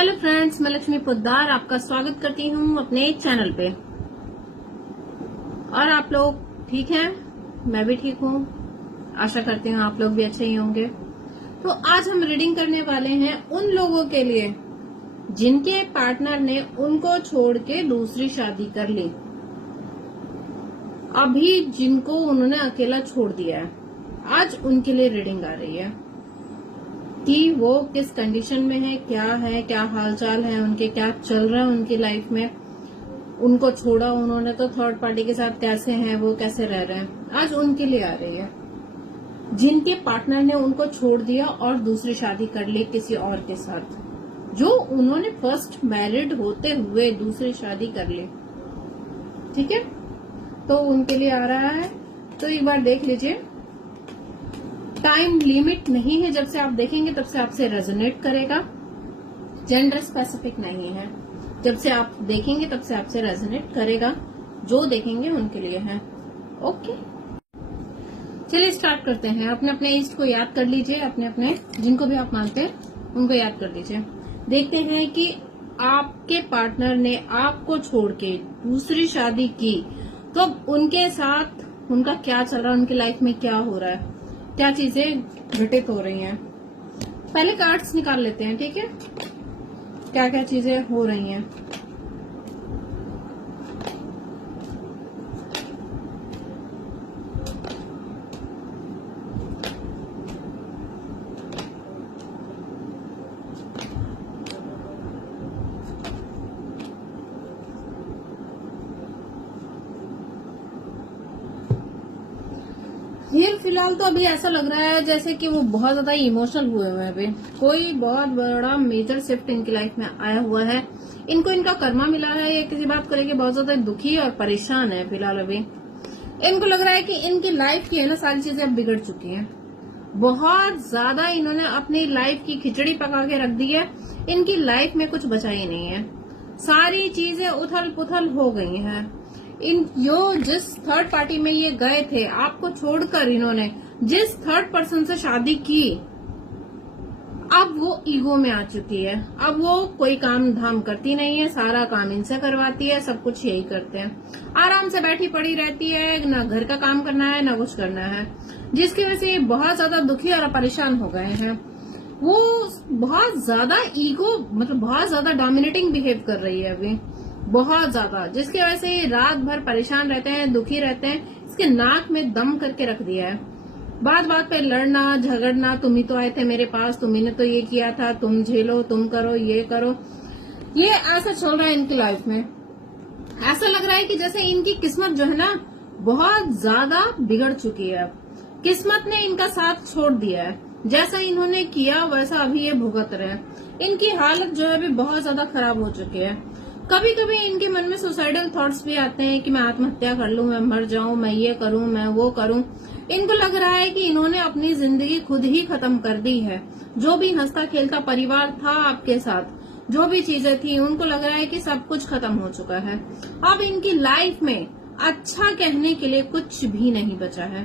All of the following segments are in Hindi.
हेलो फ्रेंड्स, मैं लक्ष्मी पोद्दार आपका स्वागत करती हूँ अपने चैनल पे। और आप लोग ठीक हैं? मैं भी ठीक हूँ। आशा करती हूँ आप लोग भी अच्छे ही होंगे। तो आज हम रीडिंग करने वाले हैं उन लोगों के लिए जिनके पार्टनर ने उनको छोड़ के दूसरी शादी कर ली, अभी जिनको उन्होंने अकेला छोड़ दिया है। आज उनके लिए रीडिंग आ रही है कि वो किस कंडीशन में है, क्या हालचाल है उनके, क्या चल रहा है उनकी लाइफ में। उनको छोड़ा उन्होंने तो थर्ड पार्टी के साथ कैसे हैं वो, कैसे रह रहे हैं। आज उनके लिए आ रही है जिनके पार्टनर ने उनको छोड़ दिया और दूसरी शादी कर ली किसी और के साथ, जो उन्होंने फर्स्ट मैरिड होते हुए दूसरी शादी कर ली। ठीक है, तो उनके लिए आ रहा है। तो एक बार देख लीजिए। टाइम लिमिट नहीं है, जब से आप देखेंगे तब से आपसे रेजोनेट करेगा। जेंडर स्पेसिफिक नहीं है, जब से आप देखेंगे तब से आपसे रेजोनेट करेगा। जो देखेंगे उनके लिए है। ओके, चलिए स्टार्ट करते हैं। अपने अपने इष्ट को याद कर लीजिए, अपने अपने जिनको भी आप मानते हैं उनको याद कर लीजिए। देखते हैं कि आपके पार्टनर ने आपको छोड़ के दूसरी शादी की, तो उनके साथ उनका क्या चल रहा है, उनकी लाइफ में क्या हो रहा है, क्या चीजें घटित हो रही हैं। पहले कार्ड्स निकाल लेते हैं, ठीक है, क्या क्या चीजें हो रही हैं। ये फिलहाल तो अभी ऐसा लग रहा है जैसे कि वो बहुत ज्यादा इमोशनल हुए हुए हैं। अभी कोई बहुत बड़ा मेजर शिफ्ट इनकी लाइफ में आया हुआ है। इनको इनका कर्मा मिला है। ये किसी बात को लेके बहुत ज्यादा दुखी और परेशान है फिलहाल। अभी इनको लग रहा है कि इनकी लाइफ की है ना सारी चीजें अब बिगड़ चुकी हैं। बहुत ज्यादा इन्होंने अपनी लाइफ की खिचड़ी पका के रख दी है। इनकी लाइफ में कुछ बचा ही नहीं है। सारी चीजें उथल पुथल हो गई हैं। जिस थर्ड पार्टी में ये गए थे, आपको छोड़कर इन्होंने जिस थर्ड पर्सन से शादी की, अब वो ईगो में आ चुकी है। अब वो कोई काम धाम करती नहीं है, सारा काम इनसे करवाती है, सब कुछ यही करते हैं। आराम से बैठी पड़ी रहती है, ना घर का काम करना है ना कुछ करना है, जिसकी वजह से ये बहुत ज्यादा दुखी और परेशान हो गए हैं। वो बहुत ज्यादा ईगो, मतलब बहुत ज्यादा डोमिनेटिंग बिहेव कर रही है अभी, बहुत ज्यादा, जिसकी वजह से ये रात भर परेशान रहते हैं, दुखी रहते हैं। इसके नाक में दम करके रख दिया है। बात बात पे लड़ना झगड़ना, तुम ही तो आए थे मेरे पास, तुम्ही ने तो ये किया था, तुम झेलो, तुम करो, ये करो। ये ऐसा चल रहा है इनकी लाइफ में। ऐसा लग रहा है कि जैसे इनकी किस्मत जो है ना बहुत ज्यादा बिगड़ चुकी है। अब किस्मत ने इनका साथ छोड़ दिया है। जैसा इन्होंने किया वैसा अभी ये भुगत रहे हैं। इनकी हालत जो है अभी बहुत ज्यादा खराब हो चुकी है। कभी कभी इनके मन में सुसाइडल थॉट्स भी आते हैं कि मैं आत्महत्या कर लूं, मैं मर जाऊं, मैं ये करूं, मैं वो करूं। इनको लग रहा है कि इन्होंने अपनी जिंदगी खुद ही खत्म कर दी है। जो भी हंसता खेलता परिवार था आपके साथ, जो भी चीजें थी, उनको लग रहा है कि सब कुछ खत्म हो चुका है। अब इनकी लाइफ में अच्छा कहने के लिए कुछ भी नहीं बचा है।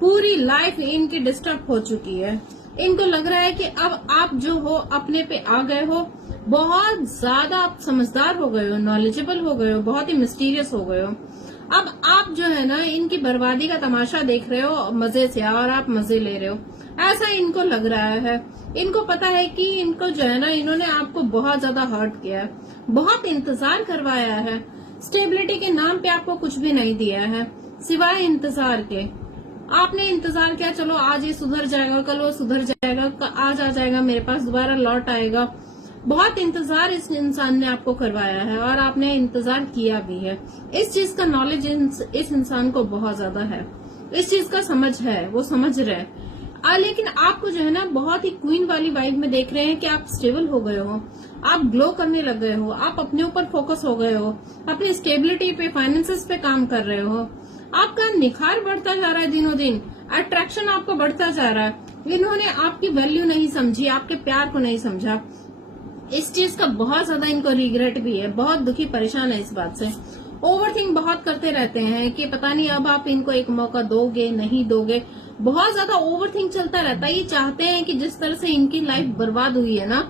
पूरी लाइफ इनकी डिस्टर्ब हो चुकी है। इनको लग रहा है कि अब आप जो हो अपने पे आ गए हो, बहुत ज्यादा आप समझदार हो गए हो, नॉलेजेबल हो गए हो, बहुत ही मिस्टीरियस हो गए हो। अब आप जो है ना इनकी बर्बादी का तमाशा देख रहे हो मजे से, और आप मजे ले रहे हो, ऐसा इनको लग रहा है। इनको पता है कि इनको जो है ना इन्होंने आपको बहुत ज्यादा हर्ट किया है, बहुत इंतजार करवाया है। स्टेबिलिटी के नाम पे आपको कुछ भी नहीं दिया है सिवाय इंतजार के। आपने इंतजार किया, चलो आज ये सुधर जाएगा, कल वो सुधर जाएगा, आज आ जाएगा मेरे पास, दोबारा लौट आएगा। बहुत इंतजार इस इंसान ने आपको करवाया है और आपने इंतजार किया भी है। इस चीज का नॉलेज इस इंसान को बहुत ज्यादा है, इस चीज का समझ है, वो समझ रहे हैं। लेकिन आपको जो है ना बहुत ही क्वीन वाली वाइब में देख रहे हैं कि आप स्टेबल हो गए हो, आप ग्लो करने लग गए हो, आप अपने ऊपर फोकस हो गए हो, अपनी स्टेबिलिटी पे, फाइनेंसेस पे काम कर रहे हो। आपका निखार बढ़ता जा रहा है दिनों दिन, अट्रैक्शन आपका बढ़ता जा रहा है। इन्होंने आपकी वैल्यू नहीं समझी, आपके प्यार को नहीं समझा। इस चीज का बहुत ज्यादा इनको रिग्रेट भी है, बहुत दुखी परेशान है इस बात से। ओवरथिंक बहुत करते रहते हैं कि पता नहीं अब आप इनको एक मौका दोगे नहीं दोगे। बहुत ज्यादा ओवरथिंक चलता रहता है। ये चाहते हैं कि जिस तरह से इनकी लाइफ बर्बाद हुई है ना,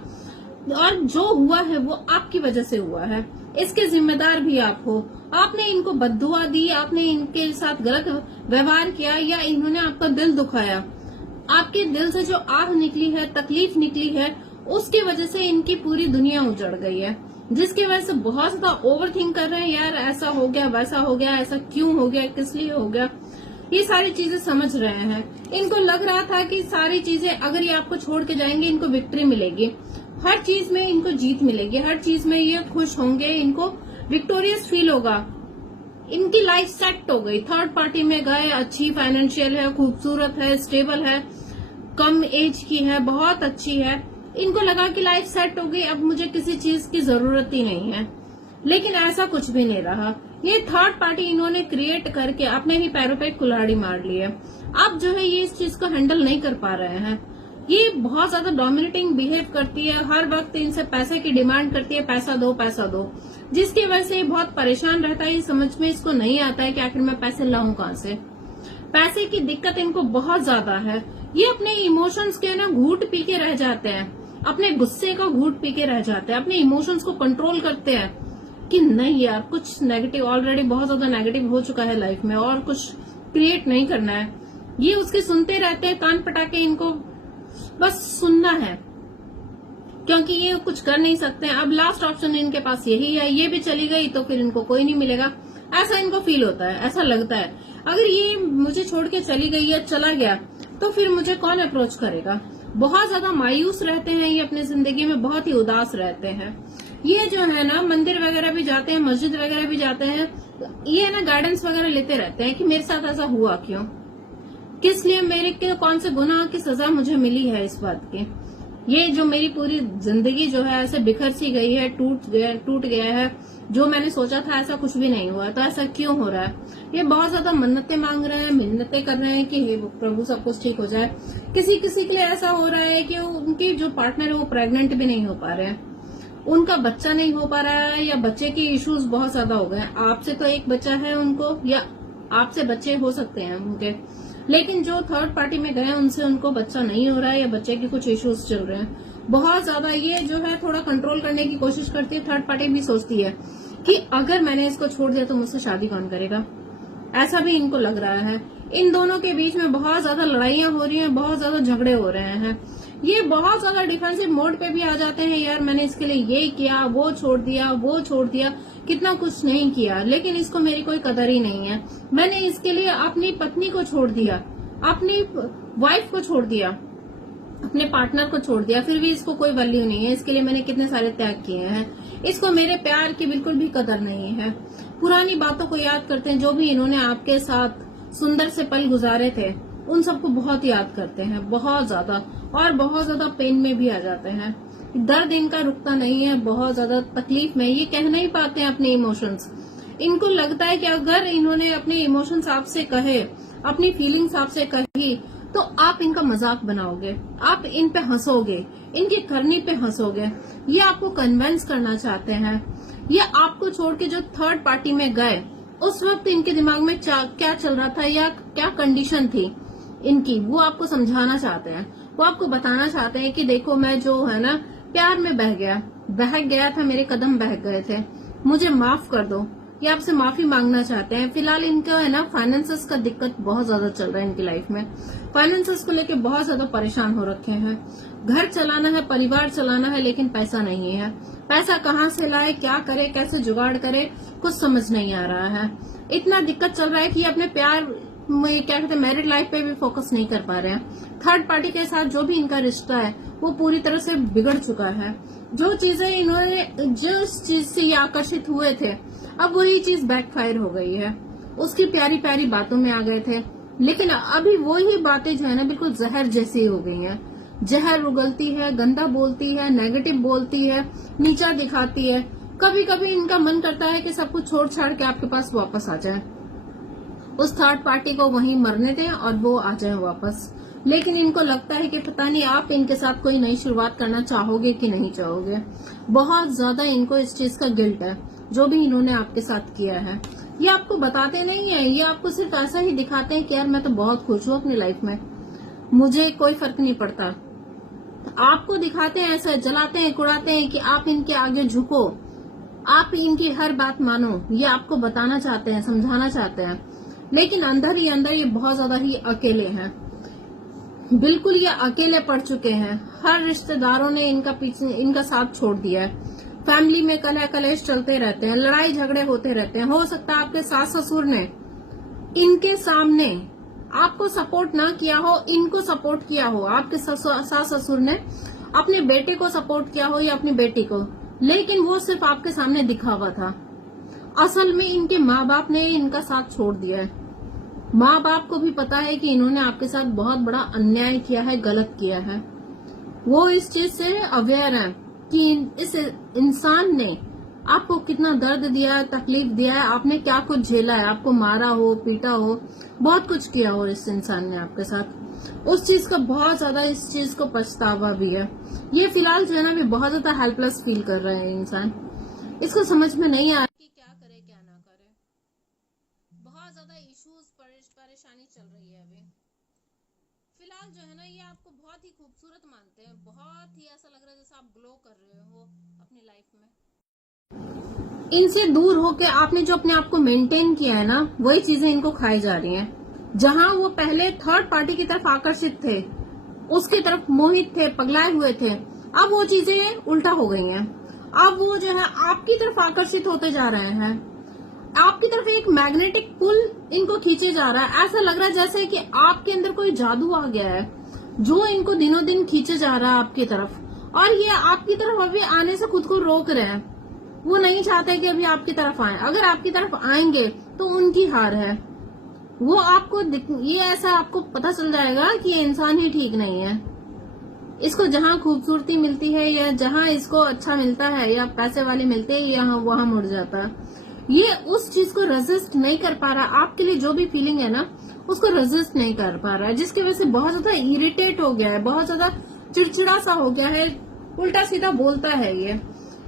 और जो हुआ है वो आपकी वजह से हुआ है, इसके जिम्मेदार भी आप हो। आपने इनको बद्दुआ दी, आपने इनके साथ गलत व्यवहार किया, या इन्होंने आपका दिल दुखाया, आपके दिल से जो आह निकली है, तकलीफ निकली है, उसकी वजह से इनकी पूरी दुनिया उजड़ गई है, जिसकी वजह से बहुत ज्यादा ओवर थिंक कर रहे हैं, यार ऐसा हो गया, वैसा हो गया, ऐसा क्यों हो गया, किस लिए हो गया, ये सारी चीजें समझ रहे हैं। इनको लग रहा था कि सारी चीजें अगर ये आपको छोड़ के जाएंगे इनको विक्ट्री मिलेगी, हर चीज में इनको जीत मिलेगी, हर चीज में ये खुश होंगे, इनको विक्टोरियस फील होगा, इनकी लाइफ सेट हो गई। थर्ड पार्टी में गए, अच्छी फाइनेंशियल है, खूबसूरत है, स्टेबल है, कम एज की है, बहुत अच्छी है, इनको लगा कि लाइफ सेट हो गई, अब मुझे किसी चीज की जरूरत ही नहीं है। लेकिन ऐसा कुछ भी नहीं रहा। ये थर्ड पार्टी इन्होंने क्रिएट करके अपने ही पैरों पे कुल्हाड़ी मार ली है। अब जो है ये इस चीज को हैंडल नहीं कर पा रहे हैं। ये बहुत ज्यादा डोमिनेटिंग बिहेव करती है, हर वक्त इनसे पैसे की डिमांड करती है, पैसा दो पैसा दो, जिसकी वजह से ये बहुत परेशान रहता है। ये समझ में इसको नहीं आता है कि आखिर मैं पैसे लाऊं कहां से। पैसे की दिक्कत इनको बहुत ज्यादा है। ये अपने इमोशंस के ना घूट पी के रह जाते हैं, अपने गुस्से का घूट पी के रह जाते हैं, अपने इमोशंस को कंट्रोल करते हैं कि नहीं यार कुछ नेगेटिव, ऑलरेडी बहुत ज्यादा नेगेटिव हो चुका है लाइफ में, और कुछ क्रिएट नहीं करना है। ये उसके सुनते रहते हैं, कान पटाके इनको बस सुनना है, क्योंकि ये कुछ कर नहीं सकते हैं। अब लास्ट ऑप्शन इनके पास यही है, ये भी चली गई तो फिर इनको कोई नहीं मिलेगा, ऐसा इनको फील होता है, ऐसा लगता है। अगर ये मुझे छोड़ के चली गई या चला गया तो फिर मुझे कौन अप्रोच करेगा। बहुत ज्यादा मायूस रहते हैं ये अपनी जिंदगी में, बहुत ही उदास रहते हैं। ये जो है ना मंदिर वगैरह भी जाते हैं, मस्जिद वगैरह भी जाते हैं, ये ना गाइडेंस वगैरह लेते रहते हैं कि मेरे साथ ऐसा हुआ क्यों, किस लिए, मेरे के कौन से गुनाह की सजा मुझे मिली है इस बात की। ये जो मेरी पूरी जिंदगी जो है ऐसे बिखर सी गई है, टूट गया है, जो मैंने सोचा था ऐसा कुछ भी नहीं हुआ, तो ऐसा क्यों हो रहा है। ये बहुत ज्यादा मन्नतें मांग रहे हैं, मिन्नतें कर रहे हैं कि हे प्रभु सब कुछ ठीक हो जाए। किसी किसी के लिए ऐसा हो रहा है कि उनकी जो पार्टनर है वो प्रेग्नेंट भी नहीं हो पा रहे हैं, उनका बच्चा नहीं हो पा रहा है, या बच्चे की इश्यूज बहुत ज्यादा हो गए। आपसे तो एक बच्चा है उनको, या आपसे बच्चे हो सकते हैं उनके, लेकिन जो थर्ड पार्टी में गए उनसे उनको बच्चा नहीं हो रहा है, या बच्चे के कुछ इश्यूज चल रहे हैं बहुत ज्यादा। ये जो है थोड़ा कंट्रोल करने की कोशिश करती है। थर्ड पार्टी भी सोचती है कि अगर मैंने इसको छोड़ दिया तो मुझसे शादी कौन करेगा, ऐसा भी इनको लग रहा है। इन दोनों के बीच में बहुत ज्यादा लड़ाइयां हो रही हैं, बहुत ज्यादा झगड़े हो रहे हैं। ये बहुत ज्यादा डिफेंसिव मोड पे भी आ जाते हैं, यार मैंने इसके लिए ये किया, वो छोड़ दिया, वो छोड़ दिया, कितना कुछ नहीं किया, लेकिन इसको मेरी कोई कदर ही नहीं है। मैंने इसके लिए अपनी पत्नी को छोड़ दिया, अपनी वाइफ को छोड़ दिया, अपने पार्टनर को छोड़ दिया, फिर भी इसको कोई वैल्यू नहीं है। इसके लिए मैंने कितने सारे त्याग किए हैं, इसको मेरे प्यार की बिल्कुल भी कदर नहीं है। पुरानी बातों को याद करते हैं, जो भी इन्होंने आपके साथ सुंदर से पल गुजारे थे उन सबको बहुत याद करते हैं, बहुत ज्यादा, और बहुत ज्यादा पेन में भी आ जाते हैं। दर्द इनका रुकता नहीं है, बहुत ज्यादा तकलीफ में, ये कह नहीं पाते हैं अपने इमोशंस। इनको लगता है कि अगर इन्होंने अपने इमोशंस आपसे कहे, अपनी फीलिंग्स आपसे कही, तो आप इनका मजाक बनाओगे, आप इन पे हंसोगे, इनकी करनी पे हंसोगे। ये आपको कन्विंस करना चाहते हैं। ये आपको छोड़ के जो थर्ड पार्टी में गए उस वक्त इनके दिमाग में क्या चल रहा था, या क्या कंडीशन थी इनकी, वो आपको समझाना चाहते हैं। वो आपको बताना चाहते हैं कि देखो मैं जो है ना प्यार में बह गया था, मेरे कदम बह गए थे, मुझे माफ कर दो। ये आपसे माफी मांगना चाहते हैं। फिलहाल इनका है ना फाइनेंसेस का दिक्कत बहुत ज्यादा चल रहा है इनकी लाइफ में। फाइनेंसेस को लेके बहुत ज्यादा परेशान हो रखे हैं। घर चलाना है, परिवार चलाना है, लेकिन पैसा नहीं है। पैसा कहाँ से लाए, क्या करे, कैसे जुगाड़ करे, कुछ समझ नहीं आ रहा है। इतना दिक्कत चल रहा है कि अपने प्यार में, क्या कहते हैं, मैरिड लाइफ पे भी फोकस नहीं कर पा रहे हैं। थर्ड पार्टी के साथ जो भी इनका रिश्ता है वो पूरी तरह से बिगड़ चुका है। जो चीजें इन्होंने, जिस चीज से ये आकर्षित हुए थे, अब वही चीज बैकफायर हो गई है। उसकी प्यारी प्यारी बातों में आ गए थे, लेकिन अभी वही बातें जो है ना बिल्कुल जहर जैसी हो गई हैं। जहर उगलती है, गंदा बोलती है, नेगेटिव बोलती है, नीचा दिखाती है। कभी कभी इनका मन करता है कि सब कुछ छोड़ छाड़ के आपके पास वापस आ जाए, उस थर्ड पार्टी को वहीं मरने दें और वो आ जाए वापस। लेकिन इनको लगता है कि पता नहीं आप इनके साथ कोई नई शुरुआत करना चाहोगे कि नहीं चाहोगे। बहुत ज्यादा इनको इस चीज का गिल्ट है जो भी इन्होंने आपके साथ किया है। ये आपको बताते नहीं है, ये आपको सिर्फ ऐसा ही दिखाते हैं कि यार मैं तो बहुत खुश हूँ अपनी लाइफ में, मुझे कोई फर्क नहीं पड़ता। आपको दिखाते हैं, ऐसा जलाते हैं, कुड़ाते हैं कि आप इनके आगे झुको, आप इनकी हर बात मानो, ये आपको बताना चाहते हैं, समझाना चाहते हैं। लेकिन अंदर ही अंदर ये बहुत ज्यादा ही अकेले हैं, बिल्कुल ये अकेले पड़ चुके हैं। हर रिश्तेदारों ने इनका साथ छोड़ दिया है। फैमिली में कलह कलेश चलते रहते हैं, लड़ाई झगड़े होते रहते हैं। हो सकता है आपके सास ससुर ने इनके सामने आपको सपोर्ट ना किया हो, इनको सपोर्ट किया हो। आपके सास ससुर ने अपने बेटे को सपोर्ट किया हो या अपनी बेटी को, लेकिन वो सिर्फ आपके सामने दिखावा था। असल में इनके माँ बाप ने इनका साथ छोड़ दिया है। माँ बाप को भी पता है कि इन्होंने आपके साथ बहुत बड़ा अन्याय किया है, गलत किया है। वो इस चीज से अवेयर है कि इस इंसान ने आपको कितना दर्द दिया है, तकलीफ दिया है, आपने क्या कुछ झेला है, आपको मारा हो, पीटा हो, बहुत कुछ किया हो इस इंसान ने आपके साथ। उस चीज का बहुत ज्यादा इस चीज को पछतावा भी है। ये फिलहाल जो है ना भी बहुत ज्यादा हेल्पलेस फील कर रहे हैं इंसान। इसको समझ में नहीं आ रहा कि क्या करे क्या ना करे। बहुत ज्यादा इश्यूज, परेशानी चल रही है अभी फिलहाल जो है ना। ये आपको बहुत ही खूबसूरत मानते हैं, बहुत ही ऐसा लग रहा है जैसे आप ग्लो कर रहे हो अपनी लाइफ में। इनसे दूर होके आपने जो अपने आप को मेंटेन किया है ना, वही चीजें इनको खाई जा रही हैं। जहां वो पहले थर्ड पार्टी की तरफ आकर्षित थे, उसकी तरफ मोहित थे, पगलाए हुए थे, अब वो चीजें उल्टा हो गई हैं। अब वो जो है आपकी तरफ आकर्षित होते जा रहे हैं। आपकी तरफ एक मैग्नेटिक पुल इनको खींचे जा रहा है। ऐसा लग रहा है जैसे कि आपके अंदर कोई जादू आ गया है जो इनको दिनों दिन खींचे जा रहा है आपकी तरफ, और ये आपकी तरफ अभी आने से खुद को रोक रहे हैं। वो नहीं चाहते कि अभी आपकी तरफ आए। अगर आपकी तरफ आएंगे तो उनकी हार है। वो आपको ये ऐसा आपको पता चल जाएगा कि ये इंसान ही ठीक नहीं है। इसको जहाँ खूबसूरती मिलती है या जहाँ इसको अच्छा मिलता है या पैसे वाले मिलते हैं, यहाँ वहां मुड़ जाता है। ये उस चीज को रेजिस्ट नहीं कर पा रहा। आपके लिए जो भी फीलिंग है ना, उसको रेजिस्ट नहीं कर पा रहा है, जिसकी वजह से बहुत ज्यादा इरिटेट हो गया है, बहुत ज्यादा चिड़चिड़ा सा हो गया है, उल्टा सीधा बोलता है। ये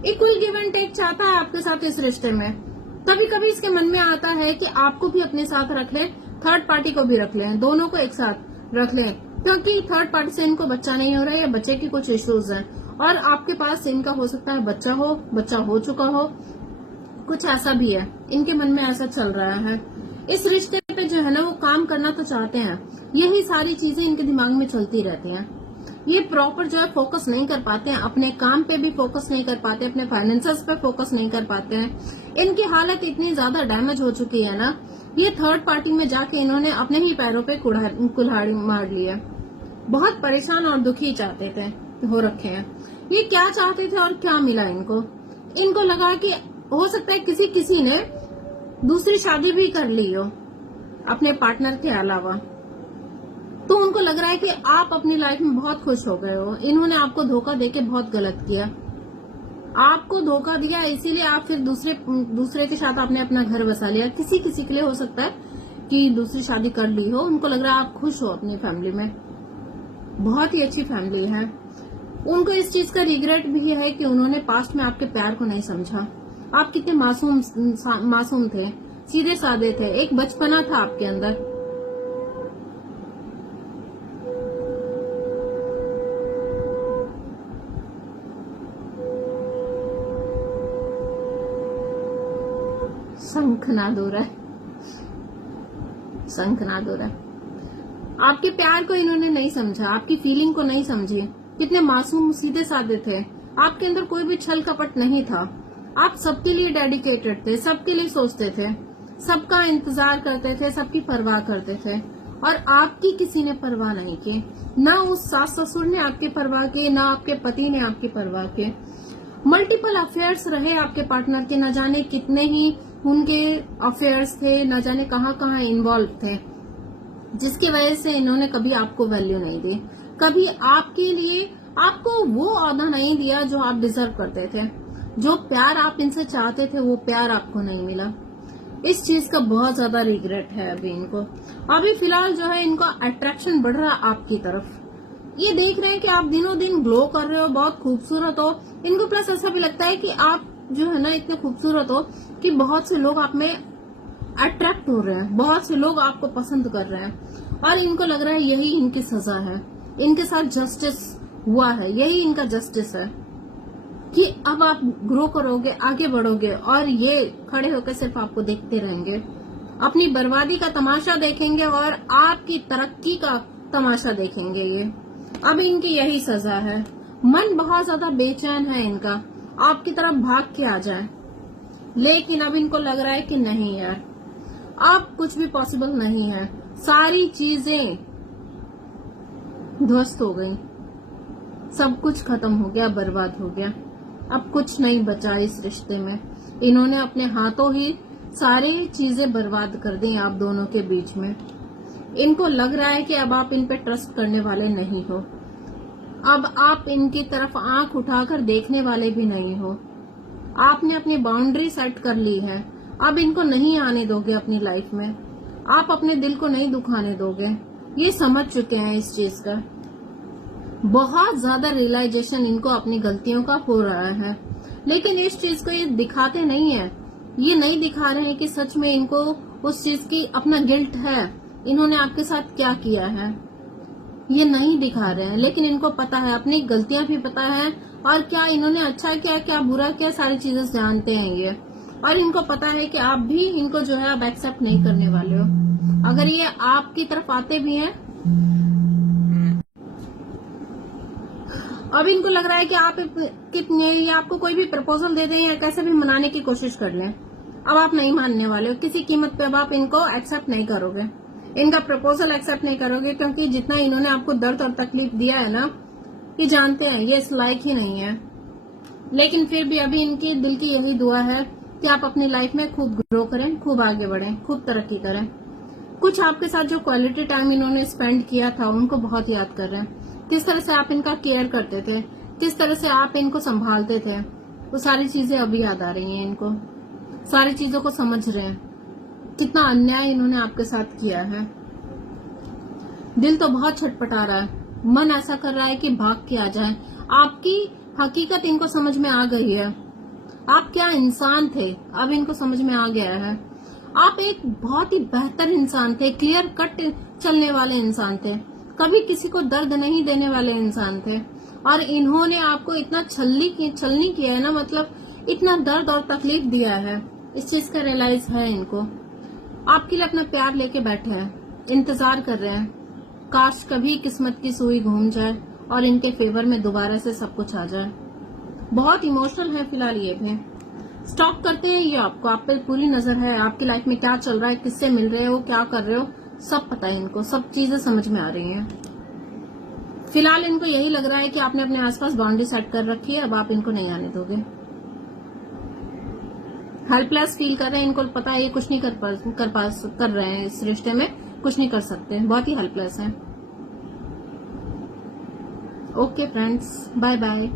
इक्वल गिव एंड टेक चाहता है आपके साथ इस रिश्ते में। कभी कभी इसके मन में आता है कि आपको भी अपने साथ रख ले, थर्ड पार्टी को भी रख लें, दोनों को एक साथ रख लें, क्योंकि थर्ड पार्टी से इनको बच्चा नहीं हो रहा है या बच्चे की कुछ इश्यूज हैं, और आपके पास इनका हो सकता है बच्चा हो चुका हो, कुछ ऐसा भी है। इनके मन में ऐसा चल रहा है। इस रिश्ते पे जो है ना वो काम करना तो चाहते हैं, यही सारी चीजें इनके दिमाग में चलती रहती हैं। ये प्रॉपर जो है फोकस नहीं कर पाते हैं, अपने काम पे भी फोकस नहीं कर पाते, अपने फाइनेंसेस पे फोकस नहीं कर पाते हैं। इनकी हालत इतनी ज्यादा डैमेज हो चुकी है ना, ये थर्ड पार्टी में जाके इन्होंने अपने ही पैरों पे कुल्हाड़ी मार ली है। बहुत परेशान और दुखी चाहते थे हो रखे हैं। ये क्या चाहते थे और क्या मिला इनको? इनको लगा कि हो सकता है किसी ने दूसरी शादी भी कर ली हो अपने पार्टनर के अलावा, तो उनको लग रहा है कि आप अपनी लाइफ में बहुत खुश हो गए हो। इन्होंने आपको धोखा देके बहुत गलत किया, आपको धोखा दिया, इसीलिए आप फिर दूसरे के साथ आपने अपना घर बसा लिया। किसी के लिए हो सकता है कि दूसरी शादी कर ली हो, उनको लग रहा है आप खुश हो अपनी फैमिली में, बहुत ही अच्छी फैमिली है। उनको इस चीज का रिग्रेट भी है कि उन्होंने पास्ट में आपके प्यार को नहीं समझा। आप कितने मासूम थे, सीधे साधे थे, एक बचपना था आपके अंदर। शंखनाद हो रहा है। आपके प्यार को इन्होंने नहीं समझा, आपकी फीलिंग को नहीं समझी। कितने मासूम सीधे साधे थे, आपके अंदर कोई भी छल कपट नहीं था। आप सबके लिए डेडिकेटेड थे, सबके लिए सोचते थे, सबका इंतजार करते थे, सबकी परवाह करते थे, और आपकी किसी ने परवाह नहीं की। ना उस सास ससुर ने आपकी परवाह की, ना आपके पति ने आपकी परवाह की। मल्टीपल अफेयर्स रहे आपके पार्टनर के, न जाने कितने ही उनके अफेयर्स थे, न जाने कहाँ इन्वॉल्व थे, जिसकी वजह से इन्होंने कभी आपको वैल्यू नहीं दी, कभी आपके लिए आपको वो औहदा नहीं दिया जो आप डिजर्व करते थे। जो प्यार आप इनसे चाहते थे वो प्यार आपको नहीं मिला। इस चीज का बहुत ज्यादा रिग्रेट है अभी इनको। अभी फिलहाल जो है इनको अट्रैक्शन बढ़ रहा है आपकी तरफ। ये देख रहे हैं कि आप दिनों दिन ग्लो कर रहे हो, बहुत खूबसूरत हो। इनको प्लस ऐसा भी लगता है कि आप जो है ना इतने खूबसूरत हो कि बहुत से लोग आप में अट्रैक्ट हो रहे हैं, बहुत से लोग आपको पसंद कर रहे हैं, और इनको लग रहा है यही इनकी सजा है। इनके साथ जस्टिस हुआ है, यही इनका जस्टिस है कि अब आप ग्रो करोगे, आगे बढ़ोगे और ये खड़े होकर सिर्फ आपको देखते रहेंगे, अपनी बर्बादी का तमाशा देखेंगे और आपकी तरक्की का तमाशा देखेंगे। ये अब इनकी यही सजा है। मन बहुत ज्यादा बेचैन है इनका, आपकी तरफ भाग के आ जाए, लेकिन अब इनको लग रहा है कि नहीं यार, अब कुछ भी पॉसिबल नहीं है। सारी चीजें ध्वस्त हो गई, सब कुछ खत्म हो गया, बर्बाद हो गया, अब कुछ नहीं बचा इस रिश्ते में। इन्होंने अपने हाथों ही सारी चीजें बर्बाद कर दी आप दोनों के बीच में। इनको लग रहा है कि अब आप इन पे ट्रस्ट करने वाले नहीं हो, अब आप इनकी तरफ आंख उठाकर देखने वाले भी नहीं हो। आपने अपनी बाउंड्री सेट कर ली है, अब इनको नहीं आने दोगे अपनी लाइफ में, आप अपने दिल को नहीं दुखाने दोगे। ये समझ चुके हैं इस चीज का, बहुत ज्यादा रियलाइजेशन इनको अपनी गलतियों का हो रहा है, लेकिन इस चीज को ये दिखाते नहीं है। ये नहीं दिखा रहे हैं कि सच में इनको उस चीज की अपना गिल्ट है, इन्होंने आपके साथ क्या किया है, ये नहीं दिखा रहे हैं। लेकिन इनको पता है, अपनी गलतियां भी पता है और क्या इन्होंने अच्छा किया क्या बुरा किया, सारी चीजें जानते हैं ये। और इनको पता है कि आप भी इनको जो है अब एक्सेप्ट नहीं करने वाले हो। अगर ये आपकी तरफ आते भी हैं, अब इनको लग रहा है कि आप कितने ये आपको कोई भी प्रपोजल दे दें या कैसे भी मनाने की कोशिश कर लें, अब आप नहीं मानने वाले हो किसी कीमत पे। अब आप इनको एक्सेप्ट नहीं करोगे, इनका प्रपोजल एक्सेप्ट नहीं करोगे, क्योंकि जितना इन्होंने आपको दर्द और तकलीफ दिया है ना, ये जानते हैं ये इस लायक ही नहीं है। लेकिन फिर भी अभी इनकी दिल की यही दुआ है कि आप अपनी लाइफ में खूब ग्रो करें, खूब आगे बढ़ें, खूब तरक्की करें। कुछ आपके साथ जो क्वालिटी टाइम इन्होंने स्पेंड किया था उनको बहुत याद कर रहे हैं। किस तरह से आप इनका केयर करते थे, किस तरह से आप इनको संभालते थे, वो सारी चीजें अभी याद आ रही हैं इनको। सारी चीजों को समझ रहे हैं कितना अन्याय इन्होंने आपके साथ किया है। दिल तो बहुत छटपटा रहा है, मन ऐसा कर रहा है कि भाग के आ जाए। आपकी हकीकत इनको समझ में आ गई है, आप क्या इंसान थे अब इनको समझ में आ गया है। आप एक बहुत ही बेहतर इंसान थे, क्लियर कट चलने वाले इंसान थे, कभी किसी को दर्द नहीं देने वाले इंसान थे। और इन्होंने आपको इतना छलनी किया है ना, मतलब इतना दर्द और तकलीफ दिया है, इस चीज का रियलाइज है इनको। आपके लिए अपना प्यार लेके बैठे हैं, इंतजार कर रहे हैं, काश कभी किस्मत की सुई घूम जाए और इनके फेवर में दोबारा से सब कुछ आ जाए। बहुत इमोशनल है फिलहाल ये भी। स्टॉप करते हैं ये आपको, आप पे पूरी नजर है, आपकी लाइफ में क्या चल रहा है, किससे मिल रहे हो, क्या कर रहे हो, सब पता है इनको, सब चीजें समझ में आ रही हैं। फिलहाल इनको यही लग रहा है कि आपने अपने आसपास बाउंड्री सेट कर रखी है, अब आप इनको नहीं आने दोगे। हेल्पलेस फील कर रहे हैं, इनको पता है ये कुछ नहीं कर रहे हैं, इस रिश्ते में कुछ नहीं कर सकते, बहुत ही हेल्पलेस हैं। Okay friends, bye bye.